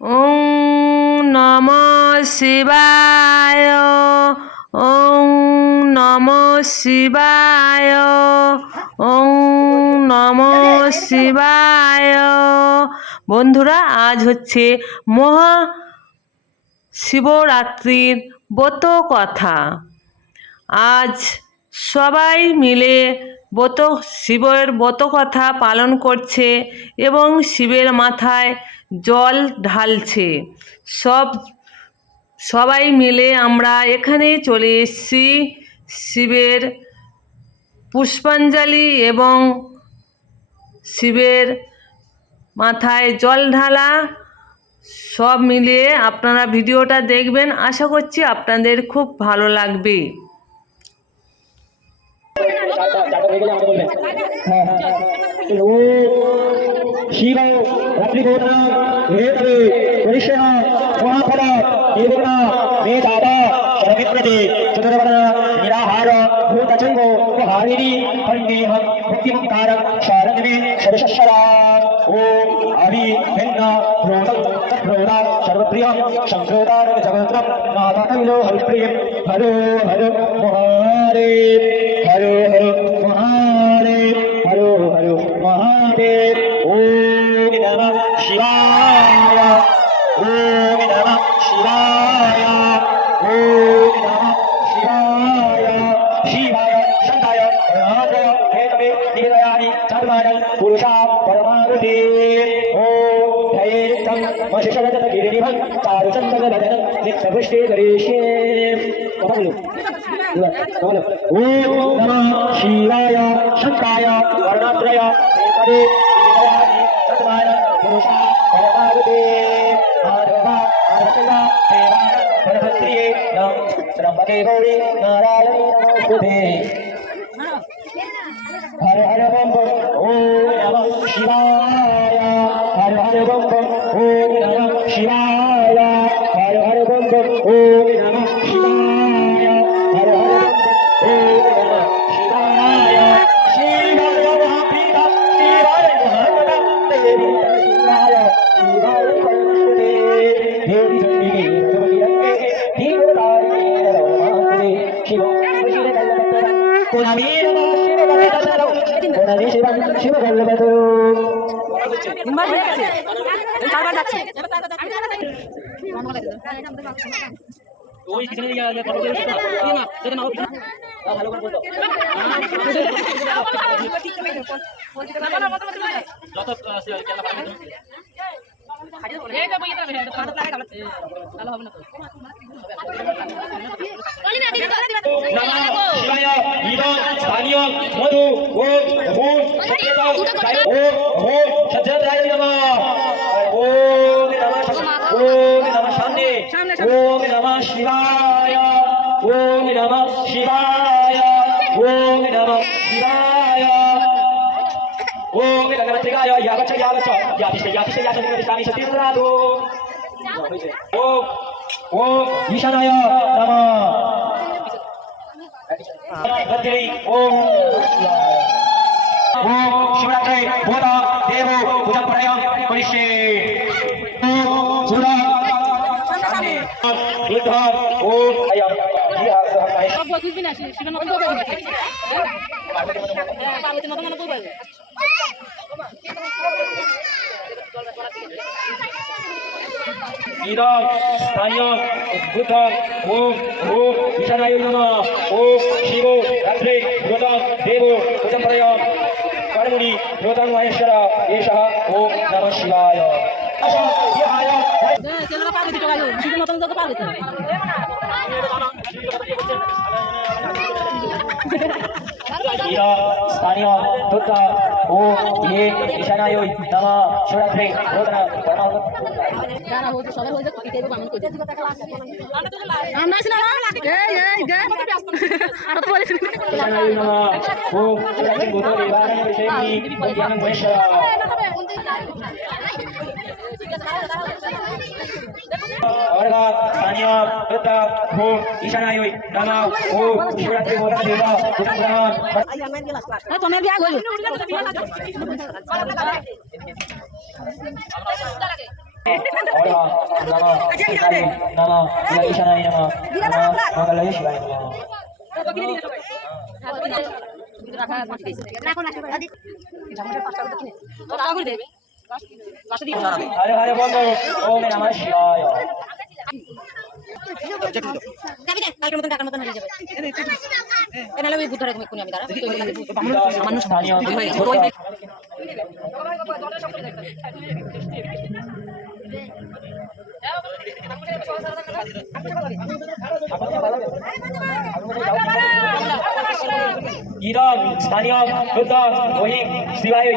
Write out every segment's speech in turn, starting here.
ওম নমঃ শিবায়। ওম নমঃ শিবায়। ওম নমঃ শিবায়। বন্ধুরা, আজ হচ্ছে মহা শিবরাত্রির ব্রত কথা। আজ সবাই মিলে শিবের ব্রত কথা পালন করছে এবং শিবের মাথায় জল ঢালছে। সবাই মিলে আমরা এখানে চলে এসেছি শিবের পুষ্পাঞ্জলি এবং শিবের মাথায় জল ঢালা সব মিলিয়ে আপনারা ভিডিওটা দেখবেন। আশা করছি আপনাদের খুব ভালো লাগবে। শিব রাত্রি গোনা হেতবে পরিষেহ মহাফল দেবনা মে দাদা সরবিপ্রতি চতুর্বর্ণ নিরাহার ভূতচঙ্গ হারিণী খণ্ডেহ মুক্তিমুক্তার শারদে সরস্বরা ওম আবি ভিন্ন ভ্রোদং তৎভ্রোদা সর্বপ্রিয়ং সংক্রোদার জগত্রম নাথাতৈলো হরিপ্রিয়ম হরো হরো মহাদেব হরো হরো মহাদেব হরো হরো মহাদেব। ওম নমঃ শিবায়। ওম নমঃ শিবায়। ওম নমঃ শিবায়। শিবায় শান্তায় পরমাত্ময় হেতবে নিরয়ানি চতুর্মাণং পুরুষা পরমারুতে। ওম ধ্যাయేత్తం মহেশ্বরজত গিরিনিভং চারুচন্দনবদनं নিত্যপুষ্টে গরিষ্যে। কথা বলো। ওম নমঃ শিবায় শান্তায় পরমাত্ময় হেতবে নিরয়ানি চতুর্মাণং পুরুষা পরমারুতে। মাধবা মাধবচন্দ্র দেবায় বরভদ্রিয়ে নম ত্রম্বকে গৌরি নারায়ণী নমোস্তুতে। হর হর বম বম ওম নমঃ শিবায়। হর হর বম বম ওম নমঃ শিবায়। হর হর বম বম ওম নমঃ শিবায়। হর হর বম বম ওম নমঃ শিবায়। শিবায় মহাপ্রীতা শিবায় মহানন্দা দেবী শিবায় শিবায় পরমেশ্বরে দেবী চণ্ডী ভগবতী রঙ্গে দীপদায়িনী নমস্তে। শিব শিব কল্পতরু কোনামি নমঃ শিব কল্পতরু কোনামি শিব কল্পতরু। তিনবার হয়ে গেছে, চারবার যাচ্ছে। ওই কিসনে নিয়ে গেলে ফটো দিয়ে দিও না যেটা না হবে ভালো করে বলতো যত খেলা পাবে এই তো বইতে হবে এটা পাটা লাগা ভালো হবে না তো শিবায় ঈদন স্থানীয় মধু ওম ওম ওম সজ্জনায় নমঃ। ওম নমঃ সামনে ওম নমঃ শিবায়। ওম নমঃ শিবায়। ওম নমঃ শিবায়। ওম নমঃ ত্রিকায় ইয়াগচ্ছ ইয়াগচ্ছ ইয়াতিষ্ঠ ইয়াতিষ্ঠ ইয়াতিষ্ঠ সতীর্থরাধু। ওম ওম ঈশানায় নমঃ। ভদ্রে ওম ওম শিবরাত্রে ভূতা দেব পূজা প্রয়াম করিষ্যে। ওম সুরা বুদ্ধ ওম আয়াম সব বুঝবি না শিবের মত বলতে হবে পার্বতীর মত মনে করবে। ঈদং স্থানীয় বুদ্ধ ওম ওম ঈশানায় নমঃ। ওম শিব রাত্রে ব্রতং দেব পূজম্পরয়াম কর্মণি ব্রতং মহেশ্বর এষঃ। ওম নমঃ শিবায়। স্থানীয় বুদ্ধ ওম য়ে ঈশানায় নমঃ। শিবরাত্রে ব্রতং জানা হচ্ছে সবাই হয়ে যাচ্ছে এটাই বামন কইতে আমরা ছিল না এই দে আর তো বলিস না ও শিবরাত্রি গোত্র নিবারণ বিষয়ী জ্ঞান মহেশ্বর। और स्थानीय वृत्त ओम ईशानाय नमः। ओम शिवरात्रि गोत्रा देव पुष्पप्रणाम तुम्हें भी आ गई হরে হরে বন্ধ ওম নমঃ শিবায় স্থানীয় 이런 স্থানীয় বুদ্ধ মহিম শিবায়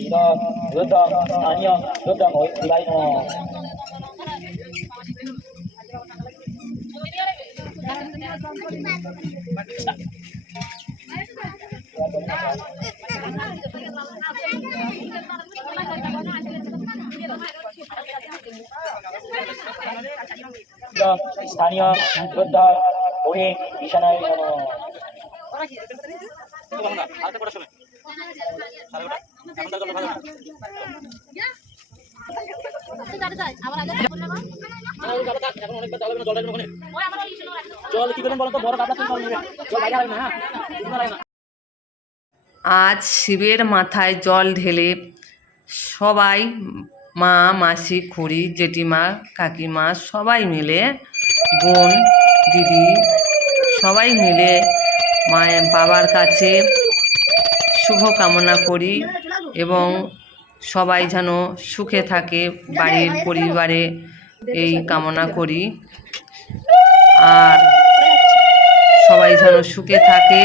이런 বুদ্ধ স্থানীয় বুদ্ধ মহিম শিবায় স্থানীয় বুদ্ধ মহিম ঈশানায় আজ শিবের মাথায় জল ঢেলে সবাই মা মাসি খুড়ি জেঠিমা কাকিমা সবাই মিলে বোন দিদি সবাই মিলে মায়ের বাবার কাছে শুভ কামনা করি এবং সবাই যেন সুখে থাকে বাড়ির পরিবারে এই কামনা করি আর সবাই যেন সুখে থাকে।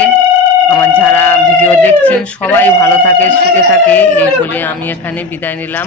আমার যারা ভিডিও দেখছেন সবাই ভালো থাকে সুখে থাকে এই বলে আমি এখানে বিদায় নিলাম।